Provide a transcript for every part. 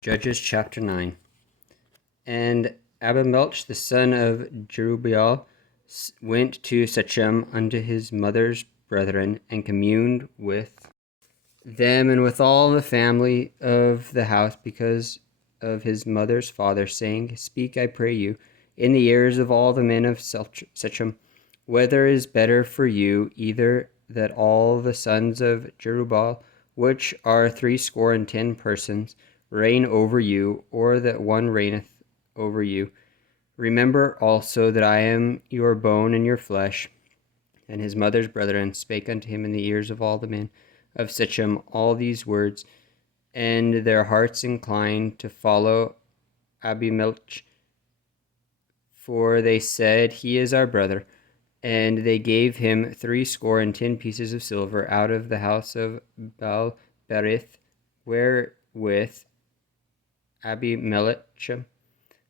Judges chapter 9. And Abimelech the son of Jerubbaal went to Shechem unto his mother's brethren, and communed with them and with all the family of the house because of his mother's father, saying, Speak, I pray you, in the ears of all the men of Shechem, whether is better for you, either that all the sons of Jerubbaal, which are 70 persons, reign over you, or that one reigneth over you. Remember also that I am your bone and your flesh. And his mother's brethren spake unto him in the ears of all the men of Shechem all these words, and their hearts inclined to follow Abimelech, for they said, He is our brother. And they gave him 70 pieces of silver out of the house of Baal-berith, wherewith Abimelech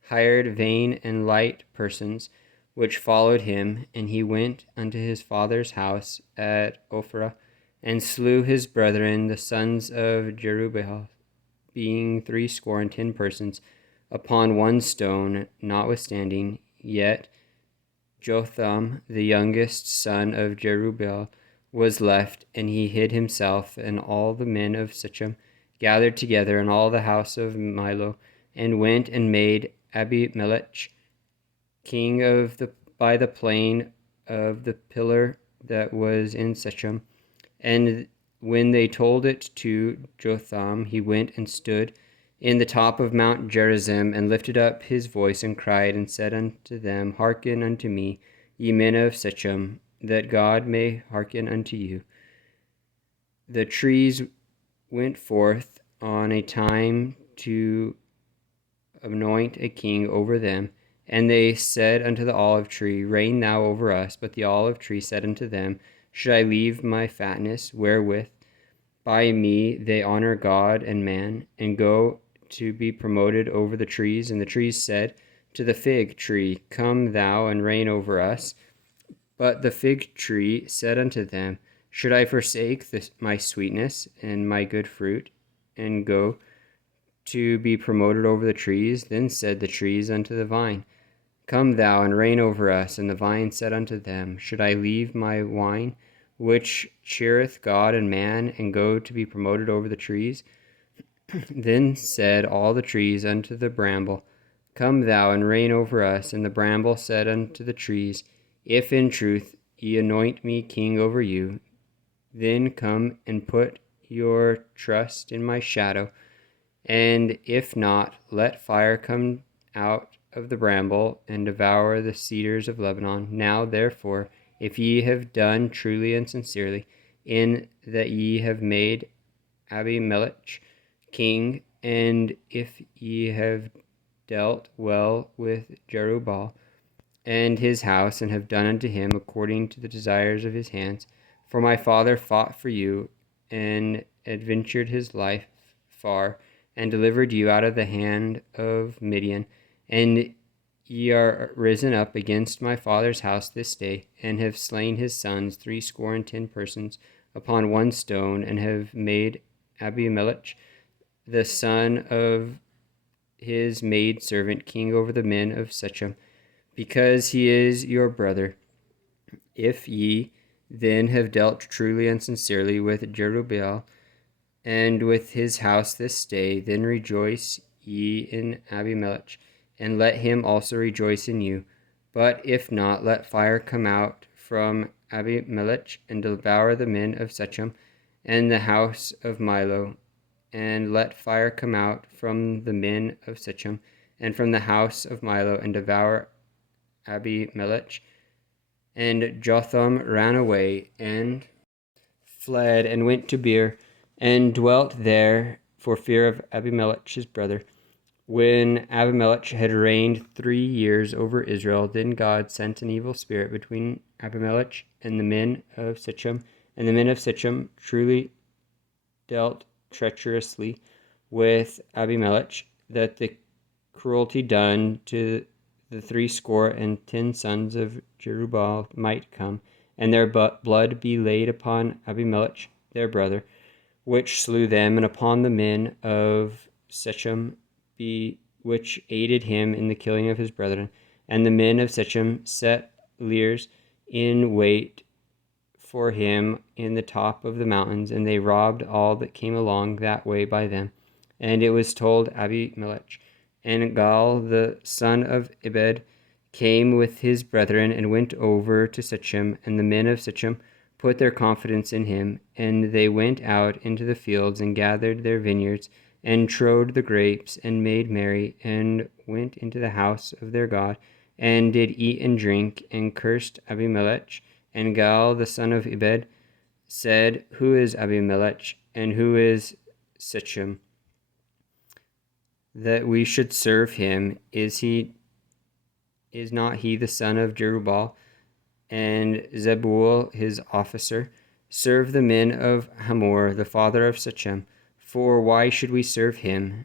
hired vain and light persons, which followed him. And he went unto his father's house at Ophrah, and slew his brethren, the sons of Jerubbaal, being 70 persons, upon one stone. Notwithstanding, yet Jotham, the youngest son of Jerubbaal, was left, and he hid himself, and all the men of Shechem gathered together, and all the house of Milo, and went and made Abimelech king by the plain of the pillar that was in Shechem. And when they told it to Jotham, he went and stood in the top of Mount Gerizim, and lifted up his voice, and cried, and said unto them, Hearken unto me, ye men of Shechem, that God may hearken unto you. The trees went forth on a time to anoint a king over them, and they said unto the olive tree, Reign thou over us. But the olive tree said unto them, Should I leave my fatness, wherewith by me they honor God and man, and go to be promoted over the trees? And the trees said to the fig tree, Come thou and reign over us. But the fig tree said unto them, Should I forsake my sweetness and my good fruit, and go to be promoted over the trees? Then said the trees unto the vine, Come thou and reign over us. And the vine said unto them, Should I leave my wine, which cheereth God and man, and go to be promoted over the trees? Then said all the trees unto the bramble, Come thou and reign over us. And the bramble said unto the trees, If in truth ye anoint me king over you, then come and put your trust in my shadow. And if not, let fire come out of the bramble, and devour the cedars of Lebanon. Now therefore, if ye have done truly and sincerely, in that ye have made Abimelech king, and if ye have dealt well with Jerubbaal and his house, and have done unto him according to the desires of his hands, for my father fought for you, and adventured his life far, and delivered you out of the hand of Midian, and ye are risen up against my father's house this day, and have slain his sons 70 persons upon one stone, and have made Abimelech the son of his maidservant king over the men of Shechem, because he is your brother. If ye then have dealt truly and sincerely with Jerubbaal and with his house this day, then rejoice ye in Abimelech, and let him also rejoice in you. But if not, let fire come out from Abimelech, and devour the men of Shechem and the house of Milo. And let fire come out from the men of Shechem and from the house of Milo, and devour Abimelech. And Jotham ran away, and fled, and went to Beer, and dwelt there for fear of Abimelech his brother. When Abimelech had reigned 3 years over Israel, then God sent an evil spirit between Abimelech and the men of Shechem, and the men of Shechem truly dealt treacherously with Abimelech, that the cruelty done to the 70 sons of Jerubbaal might come, and their blood be laid upon Abimelech their brother, which slew them, and upon the men of Shechem, which aided him in the killing of his brethren. And the men of Shechem set liers in wait for him in the top of the mountains, and they robbed all that came along that way by them. And it was told Abimelech. And Gal the son of Ebed came with his brethren and went over to Shechem, and the men of Shechem put their confidence in him. And they went out into the fields and gathered their vineyards, and trode the grapes, and made merry, and went into the house of their God, and did eat and drink, and cursed Abimelech. And Gal the son of Ebed said, Who is Abimelech, and who is Shechem, that we should serve him? Is not he the son of Jerubbaal, and Zebul his officer? Serve the men of Hamor, the father of Shechem, for why should we serve him?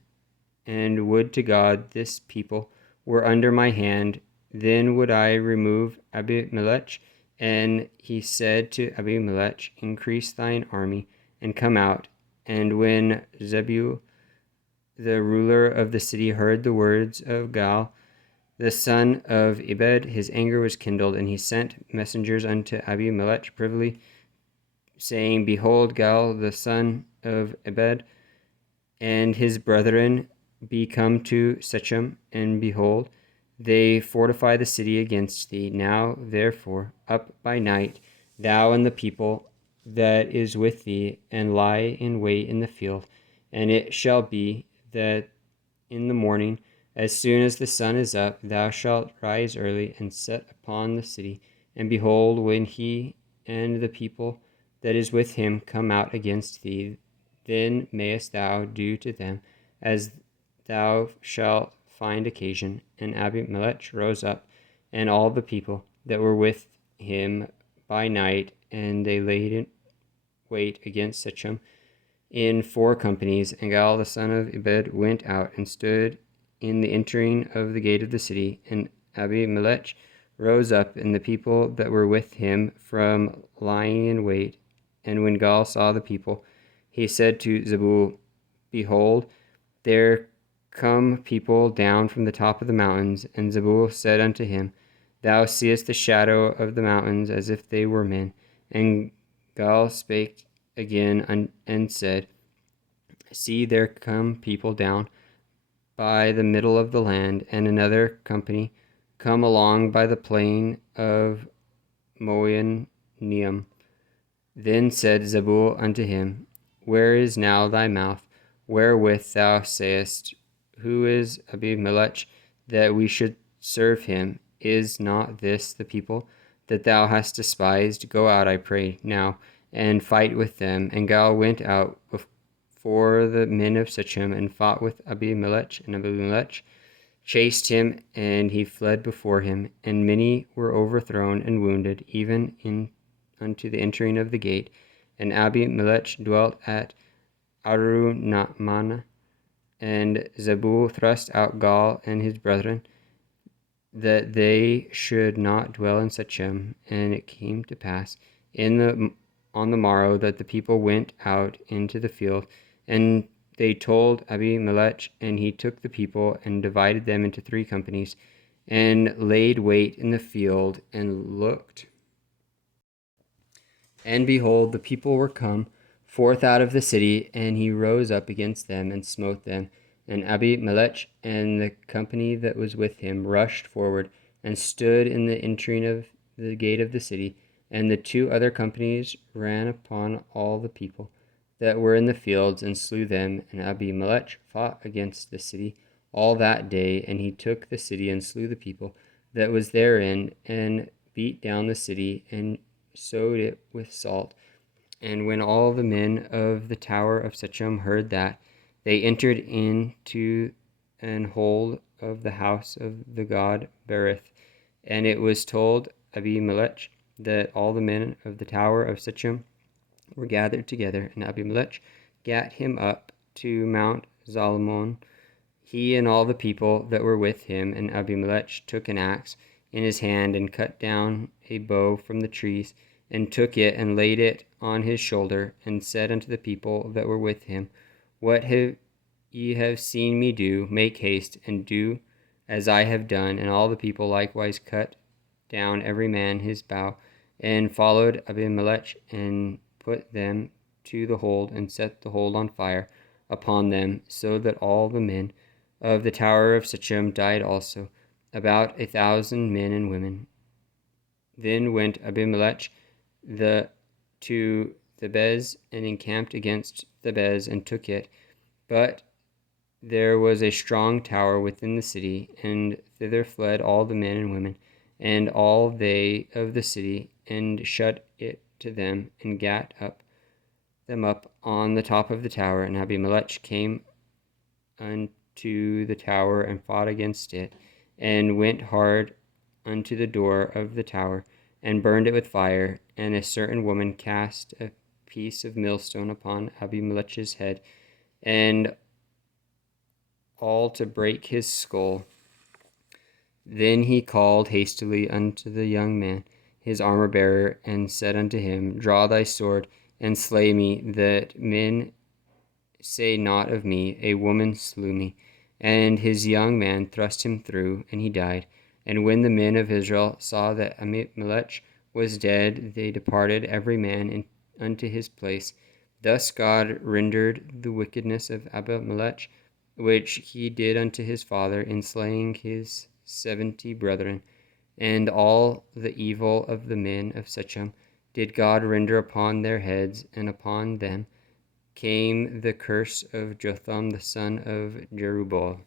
And would to God this people were under my hand, then would I remove Abimelech. And he said to Abimelech, Increase thine army, and come out. And when Zebul, the ruler of the city, heard the words of Gal, the son of Ebed, his anger was kindled, and he sent messengers unto Abimelech privily, saying, Behold, Gal, the son of Ebed, and his brethren be come to Shechem, and behold, they fortify the city against thee. Now, therefore, up by night, thou and the people that is with thee, and lie in wait in the field. And it shall be that in the morning, as soon as the sun is up, thou shalt rise early and set upon the city. And behold, when he and the people that is with him come out against thee, then mayest thou do to them as thou shalt find occasion. And Abimelech rose up, and all the people that were with him by night, and they laid in wait against Shechem in 4 companies. And Gal the son of Ebed went out and stood in the entering of the gate of the city. And Abimelech rose up, and the people that were with him from lying in wait. And when Gal saw the people, he said to Zebul, Behold, there come people down from the top of the mountains. And Zebul said unto him, Thou seest the shadow of the mountains as if they were men. And Gal spake again and said, See, there come people down by the middle of the land, and another company come along by the plain of Moanim. Then said Zebul unto him, Where is now thy mouth, wherewith thou sayest, Who is Abimelech, that we should serve him? Is not this the people that thou hast despised? Go out, I pray, now, and fight with them. And Gal went out before the men of Shechem, and fought with Abimelech. And Abimelech chased him, and he fled before him. And many were overthrown and wounded, even unto the entering of the gate. And Abimelech dwelt at Arunamana. And Zebul thrust out Gal and his brethren, that they should not dwell in Shechem. And it came to pass on the morrow that the people went out into the field, and they told Abimelech, and he took the people and divided them into 3 companies, and laid wait in the field, and looked. And behold, the people were come forth out of the city, and he rose up against them and smote them. And Abimelech and the company that was with him rushed forward and stood in the entering of the gate of the city. And the 2 other companies ran upon all the people that were in the fields and slew them. And Abimelech fought against the city all that day, and he took the city and slew the people that was therein, and beat down the city and sowed it with salt. And when all the men of the tower of Shechem heard that, they entered into an hold of the house of the god Berith. And it was told Abimelech that all the men of the tower of Shechem were gathered together. And Abimelech gat him up to Mount Zalmon, he and all the people that were with him. And Abimelech took an axe in his hand, and cut down a bow from the trees, and took it and laid it on his shoulder, and said unto the people that were with him, What have ye have seen me do, make haste, and do as I have done. And all the people likewise cut down every man his bow, and followed Abimelech, and put them to the hold, and set the hold on fire upon them, so that all the men of the tower of Shechem died also, about 1,000 men and women. Then went Abimelech to Thebez, and encamped against Thebez, and took it. But there was a strong tower within the city, and thither fled all the men and women, and all they of the city, and shut it to them, and gat them up on the top of the tower. And Abimelech came unto the tower, and fought against it, and went hard unto the door of the tower, and burned it with fire. And a certain woman cast a piece of millstone upon Abimelech's head, and all to break his skull. Then he called hastily unto the young man, his armor-bearer, and said unto him, Draw thy sword, and slay me, that men say not of me, A woman slew me. And his young man thrust him through, and he died. And when the men of Israel saw that Abimelech was dead, they departed every man unto his place. Thus God rendered the wickedness of Abimelech, which he did unto his father, in slaying his 70 brethren, and all the evil of the men of Shechem did God render upon their heads, and upon them came the curse of Jotham the son of Jerubbaal.